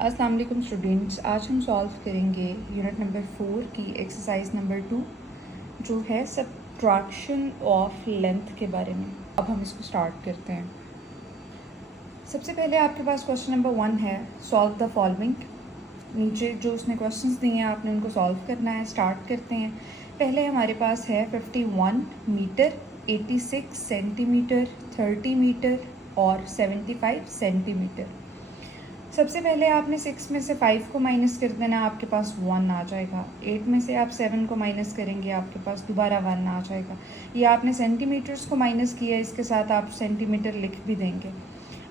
अस्सलाम वालेकुम स्टूडेंट्स, आज हम सॉल्व करेंगे यूनिट नंबर 4 की एक्सरसाइज नंबर 2 जो है सब्ट्रैक्शन ऑफ लेंथ के बारे में। अब हम इसको स्टार्ट करते हैं। सबसे पहले आपके पास क्वेश्चन नंबर 1 है, सॉल्व द फॉलोइंग। नीचे जो उसने क्वेश्चंस दिए हैं आपने उनको सॉल्व करना है। स्टार्ट करते हैं। पहले हमारे पास है 51 मीटर, 86 सेंटीमीटर, 30 मीटर और 75 सेंटीमीटर। सबसे पहले आपने 6 में से 5 को माइनस कर देना, आपके पास 1 आ जाएगा। 8 में से आप 7 को माइनस करेंगे, आपके पास दोबारा 1 आ जाएगा। ये आपने सेंटीमीटर्स को माइनस किया, इसके साथ आप सेंटीमीटर लिख भी देंगे।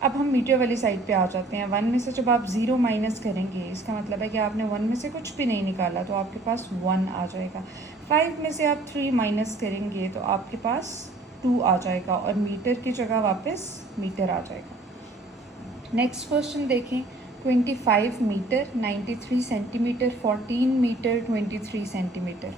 अब हम मीटर वाली साइड पे आ जाते हैं। 1 में से जब आप 0 माइनस करेंगे, इसका मतलब है कि आपने 1 में से कुछ भी नहीं निकाला, तो आपके पास 1 आ जाएगा। 5 में से आप 3 माइनस करेंगे तो आपके पास 2 आ जाएगा और मीटर की जगह वापस मीटर आ जाएगा। नेक्स्ट क्वेश्चन देखें। 25 मीटर, 93 सेंटीमीटर, 14 मीटर, 23 सेंटीमीटर।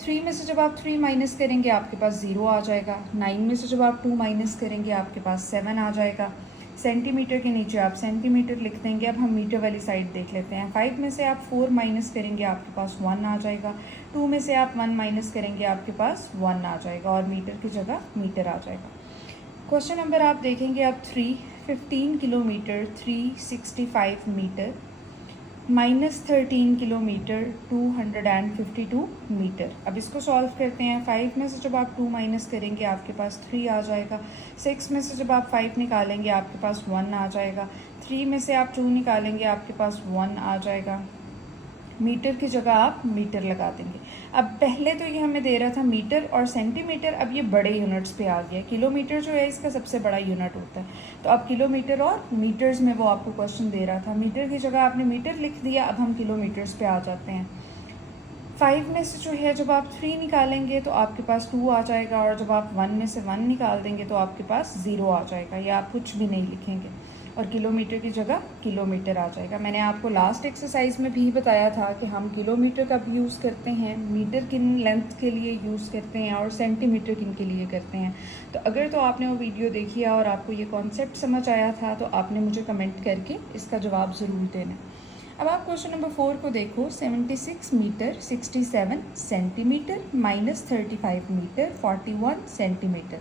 3 में से जब आप 3 माइनस करेंगे आपके पास 0 आ जाएगा। 9 में से जब आप 2 माइनस करेंगे आपके पास 7 आ जाएगा। सेंटीमीटर के नीचे आप सेंटीमीटर लिख देंगे। अब हम मीटर वाली साइड देख लेते हैं। 5 में से आप 4 माइनस करेंगे, आपके पास 1 आ जाएगा। 2 में से आप 1 माइनस करेंगे, आपके पास 1 आ जाएगा और मीटर की जगह मीटर आ जाएगा। क्वेश्चन नंबर आप देखेंगे अब 3, 15 किलोमीटर, 365 मीटर, -13 किलोमीटर, 252 मीटर। अब इसको सॉल्व करते हैं। 5 में से जब आप 2 माइनस करेंगे आपके पास 3 आ जाएगा। 6 में से जब आप 5 निकालेंगे आपके पास 1 आ जाएगा। 3 में से आप 2 निकालेंगे आपके पास 1 आ जाएगा। मीटर की जगह आप मीटर लगा देंगे। अब पहले तो ये हमें दे रहा था मीटर और सेंटीमीटर, अब ये बड़े यूनिट्स पे आ गया। किलोमीटर जो है इसका सबसे बड़ा यूनिट होता है, तो अब किलोमीटर और मीटर्स में वो आपको क्वेश्चन दे रहा था। मीटर की जगह आपने मीटर लिख दिया। अब हम किलोमीटर्स पे आ जाते हैं। 5 में से जो है जब आप 3 निकालेंगे तो आपके पास 2 आ जाएगा और जब आप 1 में से 1 निकाल देंगे तो आपके पास 0 आ जाएगा। या आप कुछ भी नहीं लिखेंगे और किलोमीटर की जगह किलोमीटर आ जाएगा। मैंने आपको लास्ट एक्सरसाइज में भी बताया था कि हम किलोमीटर का भी यूज़ करते हैं, मीटर किन लेंथ के लिए यूज़ करते हैं और सेंटीमीटर किन के लिए करते हैं। तो अगर तो आपने वो वीडियो देखी है और आपको ये कॉन्सेप्ट समझ आया था तो आपने मुझे कमेंट करके इसका जवाब ज़रूर देना। अब आप क्वेश्चन नंबर 4 को देखो। 76 मीटर, 67 सेंटीमीटर, -35 मीटर, 41 सेंटीमीटर।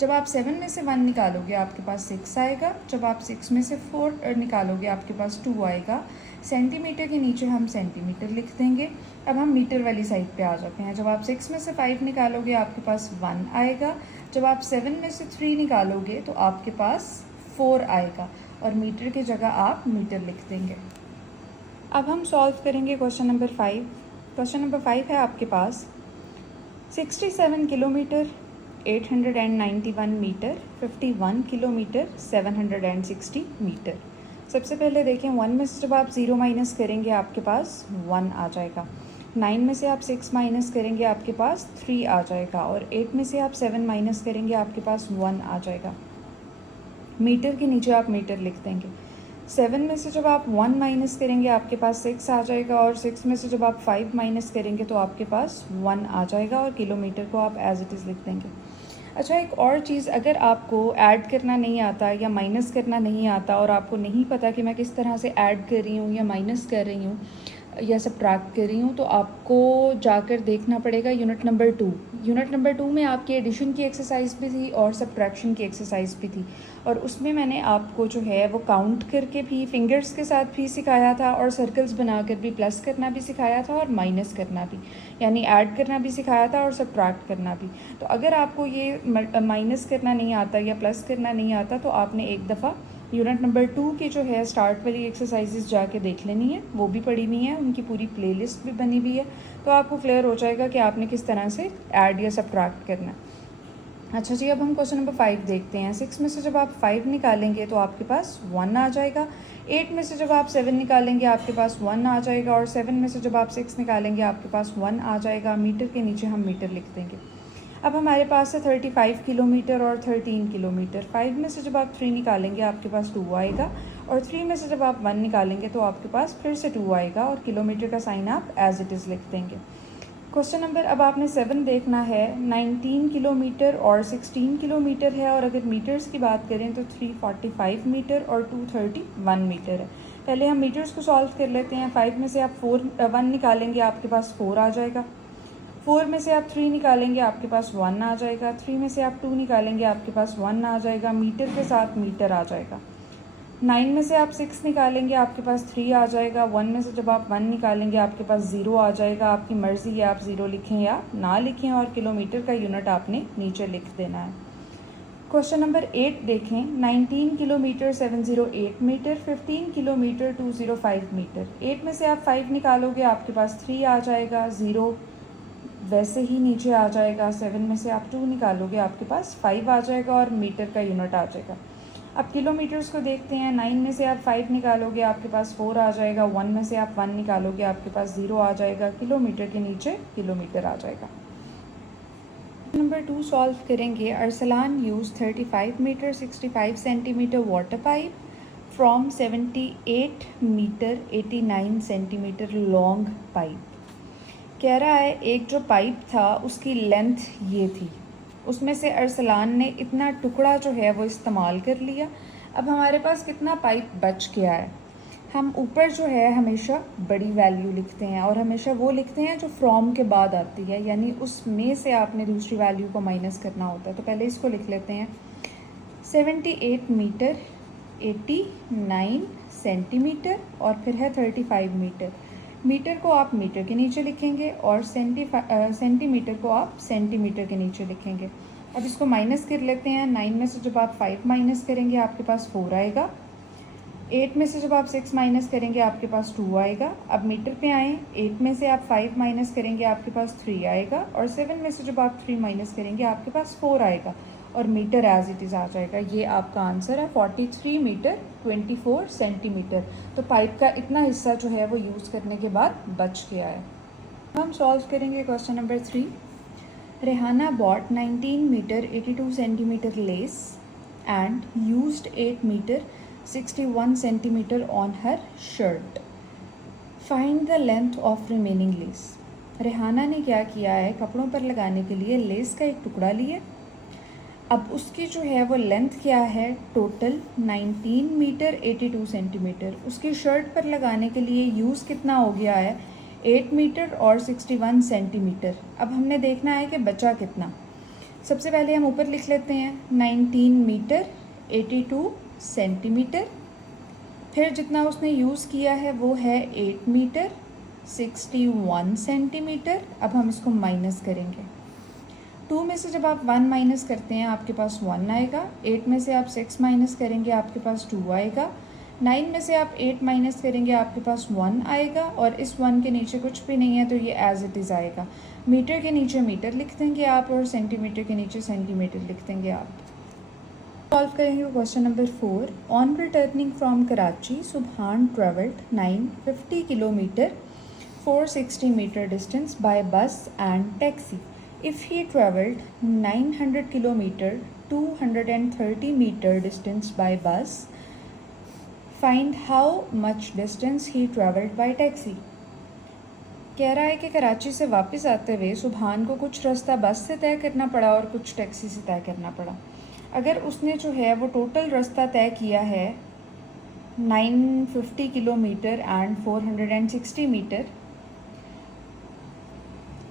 जब आप 7 में से 1 निकालोगे आपके पास 6 आएगा। जब आप 6 में से 4 निकालोगे आपके पास 2 आएगा। सेंटीमीटर के नीचे हम सेंटीमीटर लिख देंगे। अब हम मीटर वाली साइड पे आ जाते हैं। जब आप 6 में से 5 निकालोगे आपके पास 1 आएगा। जब आप 7 में से 3 निकालोगे तो आपके पास 4 आएगा और मीटर की जगह आप मीटर लिख देंगे। अब हम सॉल्व करेंगे क्वेश्चन नंबर 5। क्वेश्चन नंबर 5 है आपके पास 67 किलोमीटर, 891 मीटर, 51 किलोमीटर, 760 मीटर। सबसे पहले देखें 1 में से जब आप 0 माइनस करेंगे आपके पास 1 आ जाएगा। 9 में से आप 6 माइनस करेंगे आपके पास 3 आ जाएगा और 8 में से आप 7 माइनस करेंगे आपके पास 1 आ जाएगा। मीटर के नीचे आप मीटर लिख देंगे। 7 में से जब आप 1 माइनस करेंगे आपके पास 6 आ जाएगा और 6 में से जब आप 5 माइनस करेंगे तो आपके पास 1 आ जाएगा और किलोमीटर को आप एज इट इज़ लिख देंगे। अच्छा, एक और चीज़, अगर आपको ऐड करना नहीं आता या माइनस करना नहीं आता और आपको नहीं पता कि मैं किस तरह से ऐड कर रही हूँ या माइनस कर रही हूँ या सब्ट्रैक्ट कर रही हूँ, तो आपको जाकर देखना पड़ेगा यूनिट नंबर 2। यूनिट नंबर 2 में आपकी एडिशन की एक्सरसाइज भी थी और सब्ट्रैक्शन की एक्सरसाइज भी थी और उसमें मैंने आपको जो है वो काउंट करके भी, फिंगर्स के साथ भी सिखाया था और सर्कल्स बनाकर भी प्लस करना भी सिखाया था और माइनस करना भी, यानी ऐड करना भी सिखाया था और सब्ट्रैक्ट करना भी। तो अगर आपको ये माइनस करना नहीं आता या प्लस करना नहीं आता तो आपने एक दफ़ा यूनिट नंबर 2 की जो है स्टार्ट वाली एक्सरसाइजेस जाके देख लेनी है, वो भी पढ़ी हुई है, उनकी पूरी प्लेलिस्ट भी बनी हुई है, तो आपको क्लियर हो जाएगा कि आपने किस तरह से ऐड या सब्ट्रैक्ट करना है। अच्छा जी, अब हम क्वेश्चन नंबर 5 देखते हैं। 6 में से जब आप 5 निकालेंगे तो आपके पास 1 आ जाएगा। 8 में से जब आप 7 निकालेंगे आपके पास 1 आ जाएगा और 7 में से जब आप 6 निकालेंगे आपके पास 1 आ जाएगा। मीटर के नीचे हम मीटर लिख देंगे। अब हमारे पास है 35 किलोमीटर और 13 किलोमीटर। 5 में से जब आप 3 निकालेंगे आपके पास 2 आएगा और 3 में से जब आप 1 निकालेंगे तो आपके पास फिर से 2 आएगा और किलोमीटर का साइन आप एज इट इज़ लिख देंगे। क्वेश्चन नंबर अब आपने 7 देखना है। 19 किलोमीटर और 16 किलोमीटर है और अगर मीटर्स की बात करें तो 345 मीटर और 231 मीटर है। पहले हम मीटर्स को सॉल्व कर लेते हैं। 5 में से आप 1 निकालेंगे, आपके पास 4 आ जाएगा। 4 में से आप 3 निकालेंगे, आपके पास 1 आ जाएगा। 3 में से आप 2 निकालेंगे, आपके पास 1 आ जाएगा। मीटर के साथ मीटर आ जाएगा। 9 में से आप 6 निकालेंगे, आपके पास 3 आ जाएगा। 1 में से जब आप 1 निकालेंगे, आपके पास 0 आ जाएगा। आपकी मर्ज़ी है आप 0 लिखें या ना लिखें, और किलोमीटर का यूनिट आपने नीचे लिख देना है। क्वेश्चन नंबर 8 देखें। 19 किलोमीटर 708 मीटर, 15 किलोमीटर 205 मीटर। 8 में से आप 5 निकालोगे, आपके पास 3 आ जाएगा। 0 वैसे ही नीचे आ जाएगा। 7 में से आप 2 निकालोगे, आपके पास 5 आ जाएगा और मीटर का यूनिट आ जाएगा। अब किलोमीटर्स को देखते हैं। 9 में से आप 5 निकालोगे, आपके पास 4 आ जाएगा। 1 में से आप 1 निकालोगे, आपके पास 0 आ जाएगा। किलोमीटर के नीचे किलोमीटर आ जाएगा। नंबर 2 सॉल्व करेंगे। Arsalan use 35 metre 65 centimetre water pipe from 78 metre 89 centimetre long pipe. कह रहा है एक जो पाइप था उसकी लेंथ ये थी, उसमें से अरसलान ने इतना टुकड़ा जो है वो इस्तेमाल कर लिया। अब हमारे पास कितना पाइप बच गया है। हम ऊपर जो है हमेशा बड़ी वैल्यू लिखते हैं और हमेशा वो लिखते हैं जो फ्रॉम के बाद आती है, यानी उसमें से आपने दूसरी वैल्यू को माइनस करना होता है। तो पहले इसको लिख लेते हैं। 78 मीटर 89 सेंटीमीटर और फिर है 35 मीटर। मीटर को आप मीटर के नीचे लिखेंगे और सेंटीमीटर को आप सेंटीमीटर के नीचे लिखेंगे। अब इसको माइनस कर लेते हैं। 9 में से जब आप 5 माइनस करेंगे, आपके पास 4 आएगा। 8 में से जब आप 6 माइनस करेंगे, आपके पास 2 आएगा। अब मीटर पे आएँ। 8 में से आप 5 माइनस करेंगे, आपके पास 3 आएगा। और 7 में से जब आप 3 माइनस करेंगे, आपके पास 4 आएगा और मीटर एज इट इज़ आ जाएगा। ये आपका आंसर है 43 मीटर 24 सेंटीमीटर। तो पाइप का इतना हिस्सा जो है वो यूज़ करने के बाद बच गया है। हम सॉल्व करेंगे question number 3। Rehana bought 19 metre 82 centimetre lace and used 8 metre 61 centimetre on her shirt. Find the length of remaining lace. Rehana ने क्या किया है, कपड़ों पर लगाने के लिए लेस का एक टुकड़ा लिया। अब उसकी जो है वो लेंथ क्या है, टोटल 19 मीटर 82 सेंटीमीटर। उसकी शर्ट पर लगाने के लिए यूज़ कितना हो गया है, 8 मीटर और 61 सेंटीमीटर। अब हमने देखना है कि बचा कितना। सबसे पहले हम ऊपर लिख लेते हैं 19 मीटर 82 सेंटीमीटर, फिर जितना उसने यूज़ किया है वो है 8 मीटर 61 सेंटीमीटर। अब हम इसको माइनस करेंगे। 2 में से जब आप 1 माइनस करते हैं, आपके पास 1 आएगा। 8 में से आप 6 माइनस करेंगे, आपके पास 2 आएगा। 9 में से आप 8 माइनस करेंगे, आपके पास 1 आएगा। और इस 1 के नीचे कुछ भी नहीं है तो ये एज इट इज़ आएगा। मीटर के नीचे मीटर लिख देंगे आप और सेंटीमीटर के नीचे सेंटीमीटर लिख देंगे आप। सॉल्व करेंगे question number 4। On returning from Karachi, Subhan travelled 950 kilometre 460 metre distance by bus and taxi. If he travelled 900 kilometer 230 meter distance by bus, find how much distance he travelled by taxi. कह रहा है कि कराची से वापस आते हुए सुबहान को कुछ रास्ता बस से तय करना पड़ा और कुछ टैक्सी से तय करना पड़ा। अगर उसने जो है वो टोटल रास्ता तय किया है 950 किलोमीटर एंड 460 मीटर,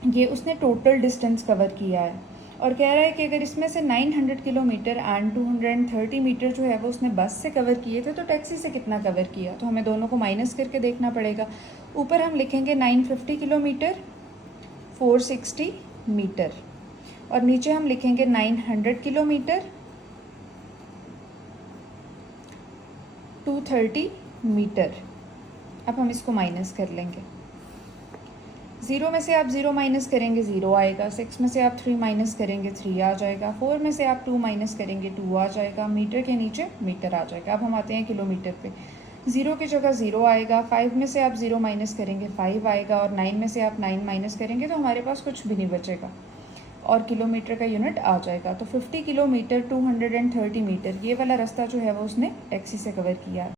ये उसने टोटल डिस्टेंस कवर किया है। और कह रहा है कि अगर इसमें से 900 किलोमीटर एंड 230 मीटर जो है वो उसने बस से कवर किए थे, तो टैक्सी से कितना कवर किया। तो हमें दोनों को माइनस करके देखना पड़ेगा। ऊपर हम लिखेंगे 950 किलोमीटर 460 मीटर और नीचे हम लिखेंगे 900 किलोमीटर 230 मीटर। अब हम इसको माइनस कर लेंगे। 0 में से आप 0 माइनस करेंगे 0 आएगा। 6 में से आप 3 माइनस करेंगे 3 आ जाएगा। 4 में से आप 2 माइनस करेंगे 2 आ जाएगा। मीटर के नीचे मीटर आ जाएगा। अब हम आते हैं किलोमीटर पे। 0 की जगह 0 आएगा। 5 में से आप 0 माइनस करेंगे 5 आएगा और 9 में से आप 9 माइनस करेंगे तो हमारे पास कुछ भी नहीं बचेगा और किलोमीटर का यूनिट आ जाएगा। तो 50 किलोमीटर 230 मीटर ये वाला रास्ता जो है वो उसने टैक्सी से कवर किया।